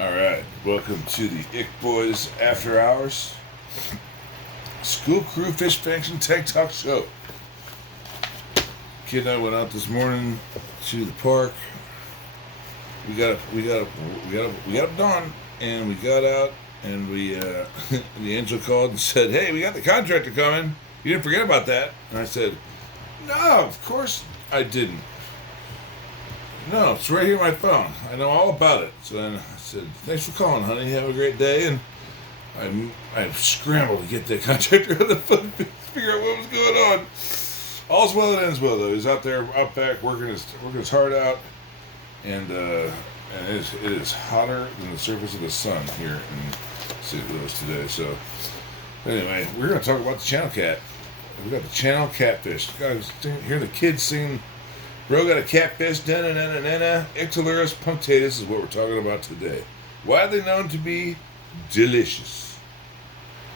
Alright, welcome to the Ick Boys After Hours School Crew Fish Function Tech Talk Show. Kid and I went out this morning to the park. We got up dawn, and we got out, and we the angel called and said, "Hey, we got the contractor coming. You didn't forget about that?" And I said, "No, of course I didn't. No, it's right here on my phone. I know all about it." So then I said, "Thanks for calling, honey. Have a great day." And I scrambled to get the contractor on the phone to figure out what was going on. All's well that ends well, though. He's out there, out back, working his heart out, and it is hotter than the surface of the sun here in St. Louis today. So anyway, we're going to talk about the channel cat. We got the channel catfish. Guys, hear the kids singing. Bro got a catfish, da-na-na-na-na-na. Ictalurus punctatus is what we're talking about today. Widely known to be delicious.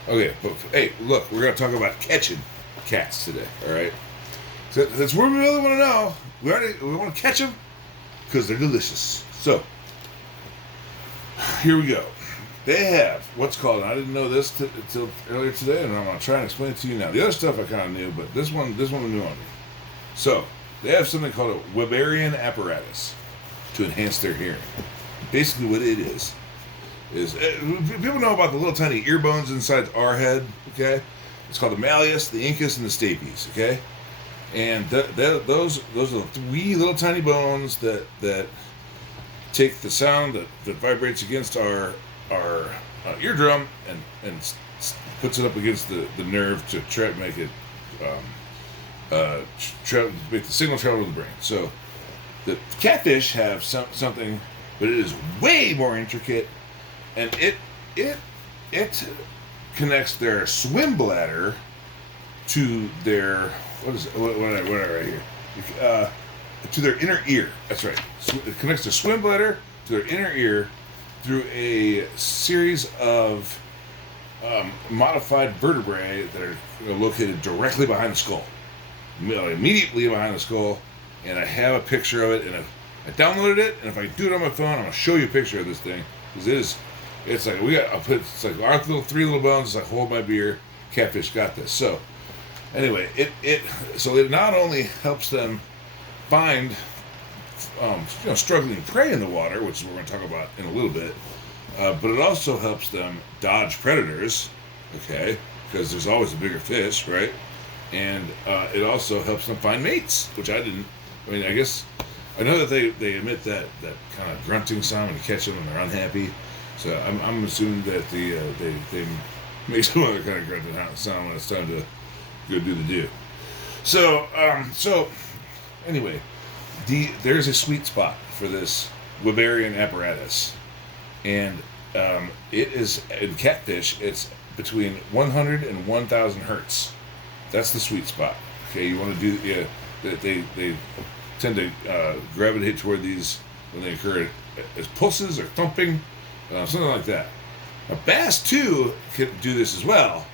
Okay, but hey, look, we're going to talk about catching cats today, alright? So that's what we really want to know. We want to catch them because they're delicious. So, here we go. They have what's called, and I didn't know this until earlier today, and I'm going to try and explain it to you now. The other stuff I kind of knew, but this one was new on me. So, they have something called a Weberian apparatus to enhance their hearing. Basically what it is people know about the little tiny ear bones inside our head, okay? It's called the malleus, the incus, and the stapes, okay? And those are the three little tiny bones that take the sound that vibrates against our eardrum and puts it up against the nerve to try to make it make the signal travel to the brain. So the catfish have something, but it is way more intricate, and it connects their swim bladder to their what right here to their inner ear. That's right. So it connects their swim bladder to their inner ear through a series of modified vertebrae that are located directly behind the skull. Immediately behind the skull, and I have a picture of it, and I downloaded it, and if I do it on my phone, I'm gonna show you a picture of this thing, because it's like it's like our three little bones. It's like hold my beer, catfish got this. So anyway, it not only helps them find struggling prey in the water, which is what we're gonna talk about in a little bit, but it also helps them dodge predators, okay, because there's always a bigger fish, right? And it also helps them find mates, which I didn't. I mean, I guess I know that they emit that kind of grunting sound when you catch them and they're unhappy. So I'm assuming that they make some other kind of grunting sound when it's time to go do the do. So anyway, there's a sweet spot for this Weberian apparatus, and it is in catfish. It's between 100 and 1,000 hertz. That's the sweet spot. Okay, you want to do they tend to gravitate toward these when they occur as pulses or thumping, something like that. Now, bass too can do this as well,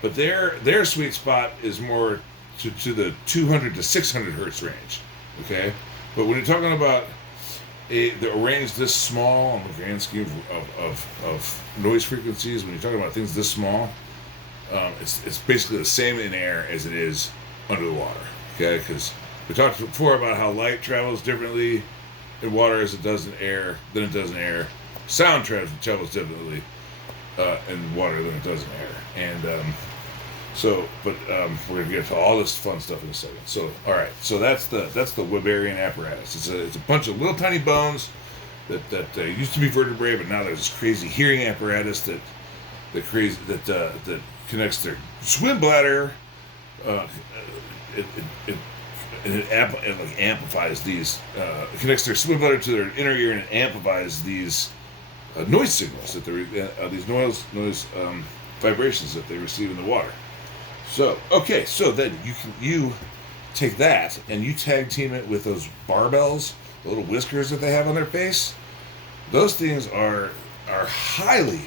but their sweet spot is more to the 200 to 600 hertz range. Okay, but when you're talking about a range this small on the grand scheme of noise frequencies, when you're talking about things this small. It's basically the same in air as it is under the water, okay? Because we talked before about how light travels differently in water as it does in air than it does in air. Sound travels differently in water than it does in air. And we're gonna get to all this fun stuff in a second. So all right, so that's the Weberian apparatus. It's a bunch of little tiny bones that used to be vertebrae, but now there's this crazy hearing apparatus that connects their swim bladder. It amplifies these. It connects their swim bladder to their inner ear, and it amplifies these noise signals these noise vibrations that they receive in the water. So then you take that and you tag team it with those barbells, the little whiskers that they have on their face. Those things are highly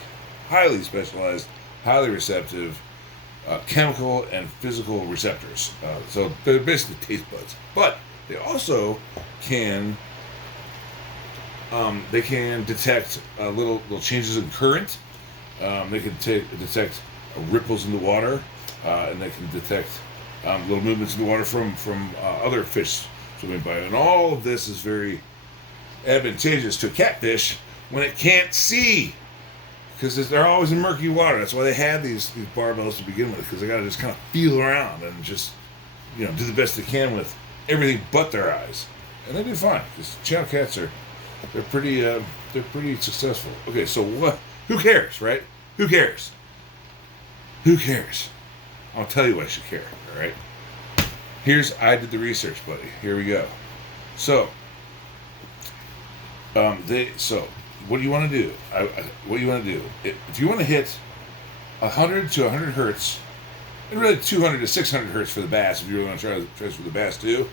specialized, highly receptive chemical and physical receptors. So they're basically taste buds. But they also can They can detect little changes in current. They can detect ripples in the water, and they can detect little movements in the water from other fish swimming by. And all of this is very advantageous to a catfish when it can't see, because they're always in murky water. That's why they had these barbells to begin with, because they got to just kind of feel around and just do the best they can with everything but their eyes, and they do fine because channel cats they're pretty successful. Okay, so what? Who cares, right? Who cares? Who cares? I'll tell you why I should care. All right. I did the research, buddy. Here we go. So, what do you want to do? What do you want to do? If you want to hit 100 to 100 hertz, and really 200 to 600 hertz for the bass, if you really want to try this for the bass too,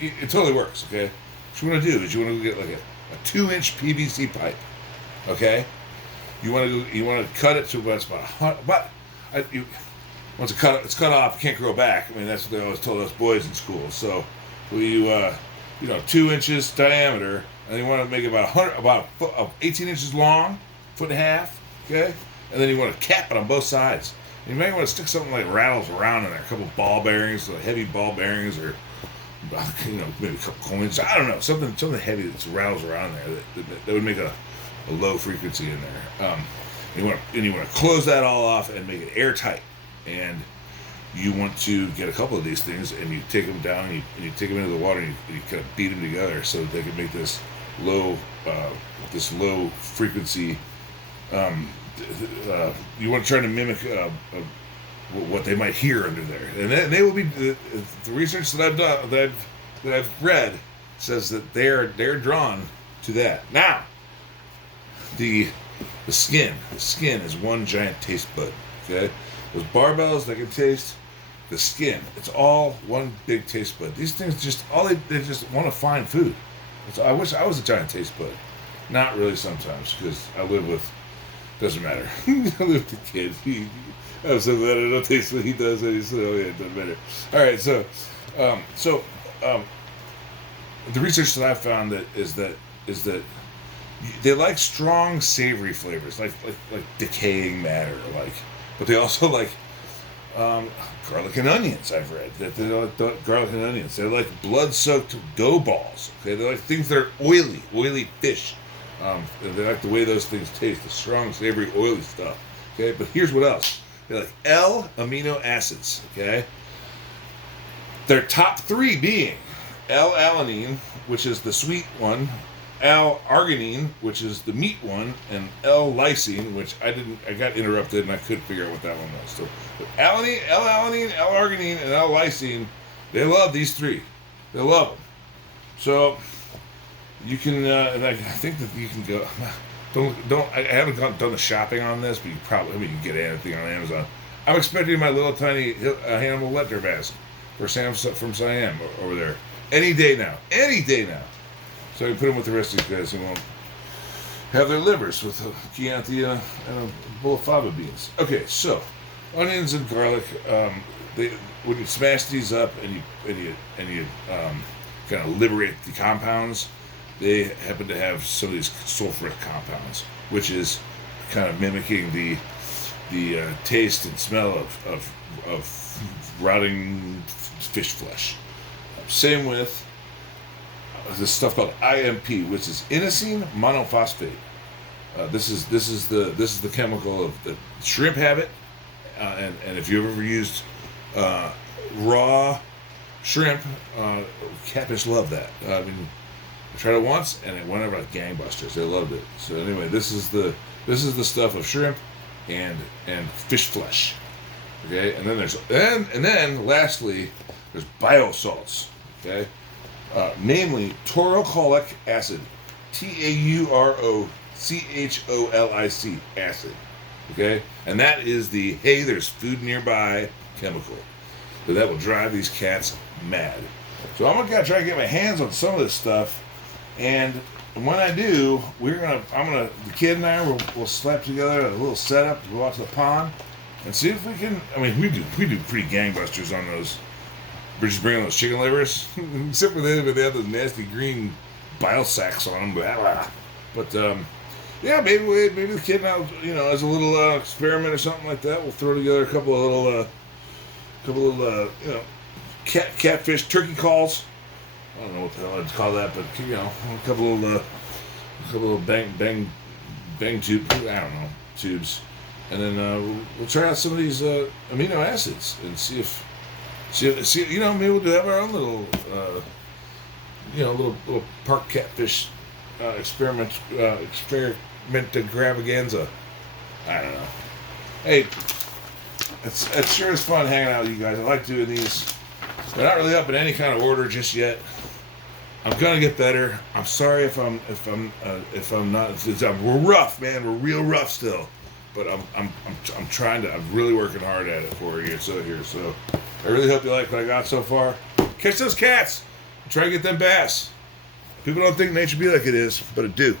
it totally works. Okay. What you want to do is you want to get like a 2-inch PVC pipe. Okay. You want to cut it to what's once it's cut off, it can't grow back. I mean, that's what they always told us boys in school. So, 2 inches diameter, and you want to make it about 18 inches long, foot and a half. Okay, and then you want to cap it on both sides. And you might want to stick something like rattles around in there, a couple ball bearings, heavy ball bearings, or maybe a couple coins. I don't know, something heavy that rattles around there that would make a low frequency in there. You want to close that all off and make it airtight. And you want to get a couple of these things, and you take them down, and you take them into the water, and you kind of beat them together so that they can make this low frequency. You want to try to mimic what they might hear under there, and they will be. The research that I've done, that I've read, says that they're drawn to that. Now, the skin is one giant taste bud. Okay. Those barbells, they can taste the skin. It's all one big taste bud. These things they just want to find food. I wish I was a giant taste bud. Not really sometimes, because I live with, doesn't matter. I live with a kid. I'm so glad I don't taste what he does. And he said, oh yeah, it doesn't matter. All right, so the research that I found is that they like strong, savory flavors, like decaying matter, but they also like garlic and onions. I've read that they like garlic and onions. They like blood-soaked dough balls. Okay, they like things that are oily fish. They like the way those things taste, the strong, savory, oily stuff. Okay, but here's what else. They like L-Amino Acids. Okay, their top 3 being L-alanine, which is the sweet one, L-arginine, which is the meat one, and L-lysine, which I got interrupted and I couldn't figure out what that one was. So, L-alanine, L-arginine, and L-lysine, they love these 3. They love them. So you can, and I think that you can go. I haven't done the shopping on this, but you can get anything on Amazon. I'm expecting my little tiny Hannibal Lecter mask from Siam over there any day now. So I can put them with the rest of these guys who won't have their livers with a Chianti and a bowl of fava beans. Okay, so onions and garlic. When you smash these up and you kind of liberate the compounds, they happen to have some of these sulfuric compounds, which is kind of mimicking the taste and smell of rotting fish flesh. Same with this stuff called IMP, which is inosine monophosphate. This is the chemical of the shrimp habit, and if you've ever used raw shrimp, catfish love that. I mean, I tried it once and it went over like gangbusters. They loved it. So anyway, this is the stuff of shrimp and fish flesh. Okay, and then lastly, there's BioSalts. Okay. Namely taurocholic acid, TAUROCHOLIC acid. Okay, and that is hey, there's food nearby chemical. So that will drive these cats mad. So I'm gonna try to get my hands on some of this stuff, and when I do, the kid and I will slap together a little setup to go out to the pond and see if we can. I mean, we do pretty gangbusters on those. We're just bringing those chicken livers, except for they have those nasty green bile sacs on them. But yeah, maybe the kid now, you know, as a little experiment or something like that, we'll throw together a couple of little you know, catfish turkey calls. I don't know what the hell I'd call that, but you know, a couple of bang tube. I don't know, tubes, and then we'll try out some of these amino acids and see if you know, maybe we'll have our own little you know, little park catfish experiment extravaganza. I don't know. Hey, it sure is fun hanging out with you guys. I like doing these. They're not really up in any kind of order just yet. I'm gonna get better. I'm sorry if I'm not. We're rough, man. We're real rough still, but I'm trying to. I'm really working hard at it for you. So I really hope you like what I got so far. Catch those cats. Try to get them bass. People don't think nature be like it is, but it do.